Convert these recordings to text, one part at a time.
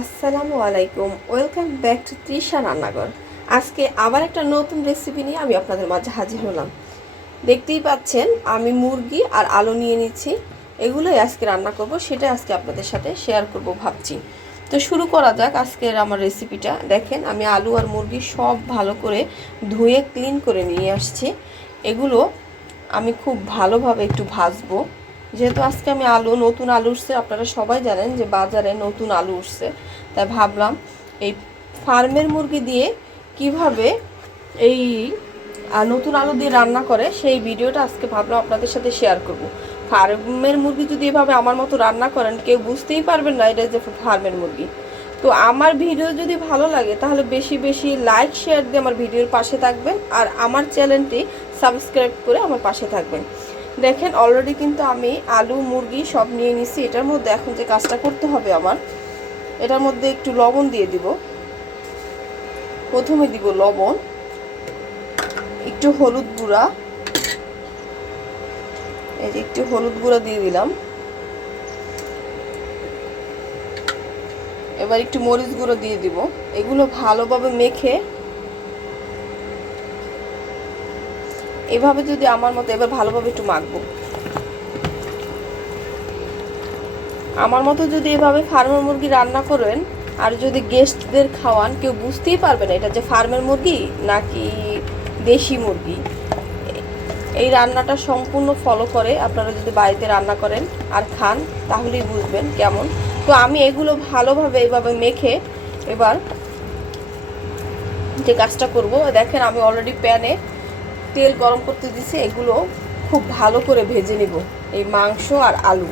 আসসালামু আলাইকুম, welcome back to Trisha রান্নাঘর। আজকে আবার একটা নতুন রেসিপি নিয়ে আমি আপনাদের মাঝে হাজির হলাম। দেখতেই পাচ্ছেন আমি মুরগি আর আলু নিয়ে নিচ্ছি, এগুলোই আজকে রান্না করব, সেটা আজকে আপনাদের সাথে শেয়ার করব ভাবছি। তো শুরু করা যাক আজকের আমার রেসিপিটা। দেখেন আমি আলু আর মুরগি সব ভালো করে ধুয়ে ক্লিন করে নিয়ে আসছি। এগুলো আমি খুব ভালোভাবে একটু ভাজবো, যেহেতু আজকে আমি নতুন আলু উঠছে, আপনারা সবাই জানেন যে বাজারে নতুন আলু উঠছে, তাই ভাবলাম এই ফার্মের মুরগি দিয়ে কিভাবে এই নতুন আলু দিয়ে রান্না করে সেই ভিডিওটা আজকে ভাবলাম আপনাদের সাথে শেয়ার করব। ফার্মের মুরগি যদি এভাবে আমার মতো রান্না করেন কেউ বুঝতেই পারবেন না এটা যে ফার্মের মুরগি। তো আমার ভিডিও যদি ভালো লাগে তাহলে বেশি বেশি লাইক শেয়ার দিয়ে আমার ভিডিওর পাশে থাকবেন, আর আমার চ্যানেলটি সাবস্ক্রাইব করে আমার পাশে থাকবেন। দেখেন অলরেডি কিন্তু আমি আলু মুরগি সব নিয়ে নিছি। এটার মধ্যে এখন যে কাজটা করতে হবে আমার, এটার মধ্যে একটু লবণ দিয়ে দিব। প্রথমে দিব লবণ, একটু হলুদ গুঁড়া, এই যে একটু হলুদ গুঁড়া দিয়ে দিলাম। এবার একটু মরিচ গুঁড়ো দিয়ে দিব। এগুলো ভালোভাবে মেখে এভাবে যদি আমার মতো এবার ভালোভাবে একটু মাখবো। আমার মতো যদি এভাবে ফার্মের মুরগি রান্না করেন আর যদি গেস্টদের খাওয়ান কেউ বুঝতেই পারবে না এটা যে ফার্মের মুরগি নাকি দেশি মুরগি। এই রান্নাটা সম্পূর্ণ ফলো করে আপনারা যদি বাড়িতে রান্না করেন আর খান তাহলেই বুঝবেন কেমন। তো আমি এগুলো ভালোভাবে এইভাবে মেখে এবার যে কাজটা করব, দেখেন আমি অলরেডি প্যানে তেল গরম করতে দিছি। এগুলো খুব ভালো করে ভেজে নিব, এই মাংস আর আলু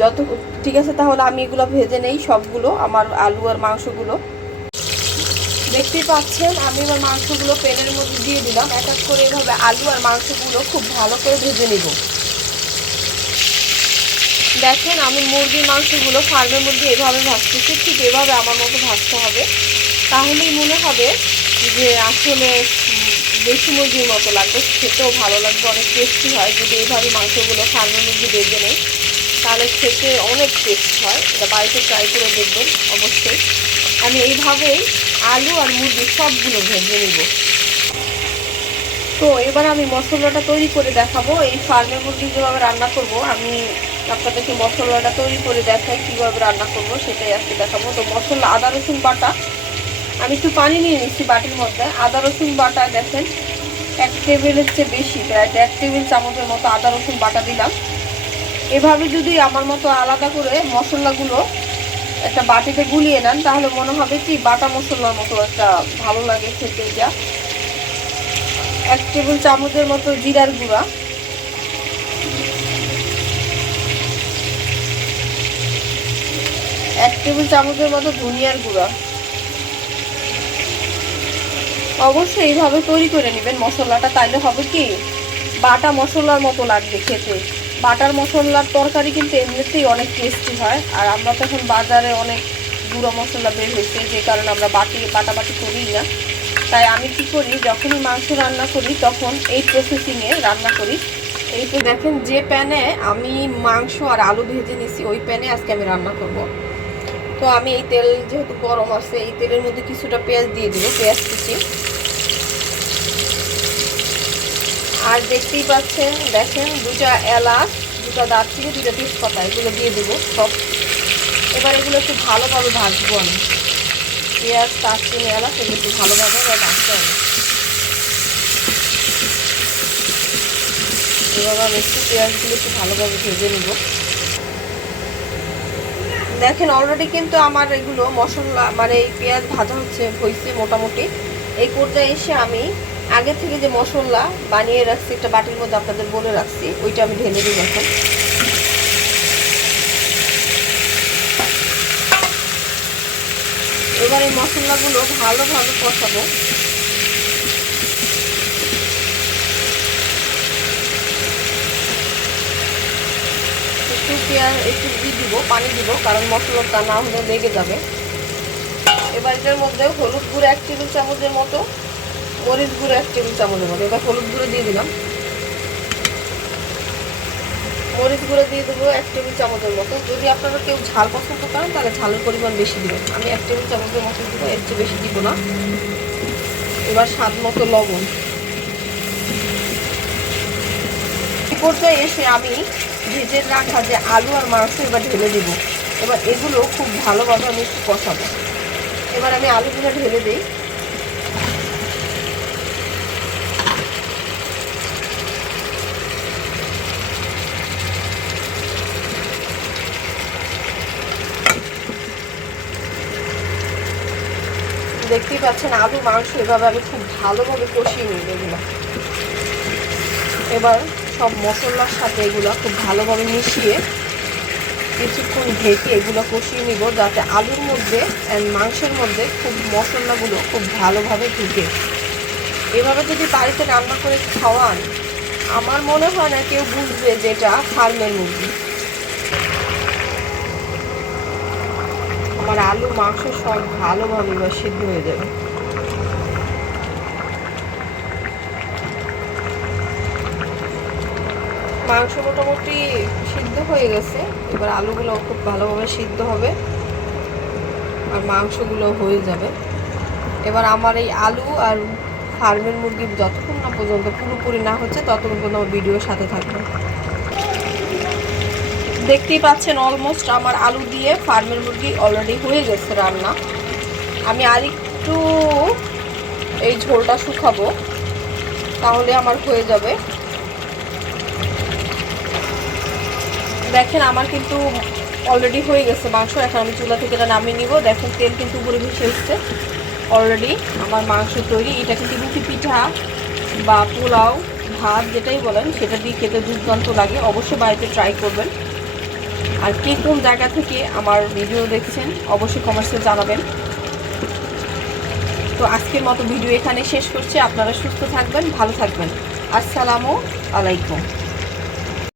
যত ঠিক আছে। তাহলে আমি এগুলো ভেজে নেই সবগুলো, আমার আলু আর মাংসগুলো। দেখতেই পাচ্ছেন আমি এবার মাংসগুলো প্যানের মধ্যে দিয়ে দিলাম। এক এক করে এভাবে আলু আর মাংসগুলো খুব ভালো করে ভেজে নিব। দেখেন আমি মুরগির মাংসগুলো ফার্মের মধ্যে এভাবে ভাজতেছি, ঠিক এভাবে আমার মতো ভাজতে হবে, তাহলেই মনে হবে যে আসলে দেশি মুরগির মতো লাগবে, খেতেও ভালো লাগবে, অনেক টেস্টি হয়। যদি এইভাবে মাংসগুলো ফার্মের মুরগি ভেজে নেই তাহলে খেতে অনেক টেস্ট হয়। এটা বাড়িতে ট্রাই করে দেখবেন অবশ্যই। আমি এইভাবেই আলু আর মুরগি সবগুলো ভেজে নিব। তো এবার আমি মশলাটা তৈরি করে দেখাবো। এই ফার্মের মুরগি যেভাবে রান্না করব আমি আপনাদেরকে মশলাটা তৈরি করে দেখাই, কীভাবে রান্না করব সেটাই আজকে দেখাবো। তো মশলা আদা রসুন বাটা, আমি একটু পানি নিয়ে নিচ্ছি বাটির মধ্যে। আদা রসুন বাটা দেখেন 1 টেবিলের চেয়ে বেশি, প্রায় 1.5 টেবিল চামচের মতো আদা রসুন বাটা দিলাম। এভাবে যদি আমার মতো আলাদা করে মশলাগুলো একটা বাটিতে গুলিয়ে নেন তাহলে মনে হবে কি বাটা মশলার মতো একটা ভালো লাগে খেতে। যা 1 টেবিল চামচের মতো জিরার গুঁড়া, 1 টেবিল চামচের মতো ধনিয়ার গুঁড়া। অবশ্যই এইভাবে তৈরি করে নেবেন মশলাটা, তাইলে হবে কি বাটা মশলার মতো লাগবে খেতে। বাটার মশলার তরকারি কিন্তু এমনিতেই অনেক টেস্টি হয়, আর আমরা তো এখন বাজারে অনেক গুঁড়ো মশলা বের হয়েছে, যে কারণে আমরা বাটাবাটি করি না। তাই আমি কি করি, যখনই মাংস রান্না করি তখন এই প্রসেসিংয়ে রান্না করি। এই তো দেখেন যে প্যানে আমি মাংস আর আলু ভেজে নিছি ওই প্যানে আজকে আমি রান্না করব। তো আমি এই তেল যেহেতু গরম আছে, এই তেলের মধ্যে কিছুটা পেঁয়াজ দিয়ে দিব, পেঁয়াজ কুচি। আর দেখতেই পাচ্ছেন দেখেন 2টা এলাচ, 2টা দারচিনি, 2টা তেজপাতা, এগুলো দিয়ে দেবো সব। এবার এগুলো একটু ভালোভাবে ভাজবো আমি। পেঁয়াজ, দারচিনি, এলাচ এগুলো একটু ভালোভাবে ভাজতে হবে। এভাবে আমি একটু পেঁয়াজগুলো একটু ভালোভাবে ভেজে নিব। দেখেন অলরেডি কিন্তু আমার এগুলো মশলা মানে এই পেঁয়াজ ভাজা হয়েছে মোটামুটি। এই পর্যায়ে এসে আমি আগে থেকে যে মশলা বানিয়ে রাখছি একটা বাটির মধ্যে আপনাদের বলে রাখছি, ওইটা আমি ঢেলে দিই এখন। এবার এই মশলাগুলো ভালোভাবে কষাবো। একটু দিব, পানি দিব, কারণ মশলাটা না হলে লেগে যাবে। এবার এটার মধ্যে হলুদ গুঁড়ো 1 টেবিল চামচের মতো, মরিচ গুঁড়ো 1 টেবিল চামচের মতো। এবার হলুদ গুঁড়ো দিয়ে দিলাম, মরিচ গুঁড়ো দিয়ে দেবো 1 টেবিল চামচের মতো। যদি আপনারা কেউ ঝাল পছন্দ করেন তাহলে ঝালের পরিমাণ বেশি দেবেন। আমি 1 টেবিল চামচের মতো দেবো, এর চেয়ে বেশি দিব না। এবার স্বাদ মতো লবণ। এই পর্যায়ে এসে আমি ভেজে রাখা যে আলু আর মাংস এবার ঢেলে দেব। এবার এগুলো খুব ভালোভাবে আমি একটু কষাবো। এবার আমি আলুগুলো ঢেলে দিই। দেখতেই পাচ্ছেন আলু মাংস এভাবে আমি খুব ভালোভাবে কষিয়ে নিই এগুলো। এবার সব মশলার সাথে এগুলো খুব ভালোভাবে মিশিয়ে কিছুক্ষণ ঢেকে এগুলো কষিয়ে নিব, যাতে আলুর মধ্যে অ্যান্ড মাংসের মধ্যে খুব মশলাগুলো খুব ভালোভাবে ঢুকে। এভাবে যদি বাড়িতে রান্না করে খাওয়ান, আমার মনে হয় না কেউ বুঝবে যে এটা ফার্মের মুরগি। আমার আলু মাংস সব ভালোভাবে এবার সিদ্ধ হয়ে যাবে। মাংস মোটামুটি সিদ্ধ হয়ে গেছে। এবার আলুগুলো খুব ভালোভাবে সিদ্ধ হবে আর মাংসগুলো হয়ে যাবে। এবার আমার এই আলু আর ফার্মের মুরগি যতক্ষণ না পর্যন্ত পুরোপুরি না হচ্ছে ততক্ষণ পর্যন্ত আমার ভিডিওর সাথে থাকবে। দেখতেই পাচ্ছেন অলমোস্ট আমার আলু দিয়ে ফার্মের মুরগি অলরেডি হয়ে গেছে রান্না। আমি আরেকটু এই ঝোলটা শুকাবো, তাহলে আমার হয়ে যাবে। দেখেন আমার কিন্তু অলরেডি হয়ে গেছে মাংস। এখন আমি চুলা থেকে এটা নামিয়ে নিব। দেখেন তেল কিন্তু উপরে ভেসে এসছে অলরেডি। আমার মাংস তৈরি। এটা কিন্তু রুটি পিঠা বা পোলাও ভাত যেটাই বলেন সেটা দিয়ে খেতে দুর্দান্ত লাগে। অবশ্যই বাড়িতে ট্রাই করবেন। আর কে কোন জায়গা থেকে আমার ভিডিও দেখছেন অবশ্যই কমেন্টসে জানাবেন। তো আজকের মতো ভিডিও এখানে শেষ করছি। আপনারা সুস্থ থাকবেন, ভালো থাকবেন। আসসালামু আলাইকুম।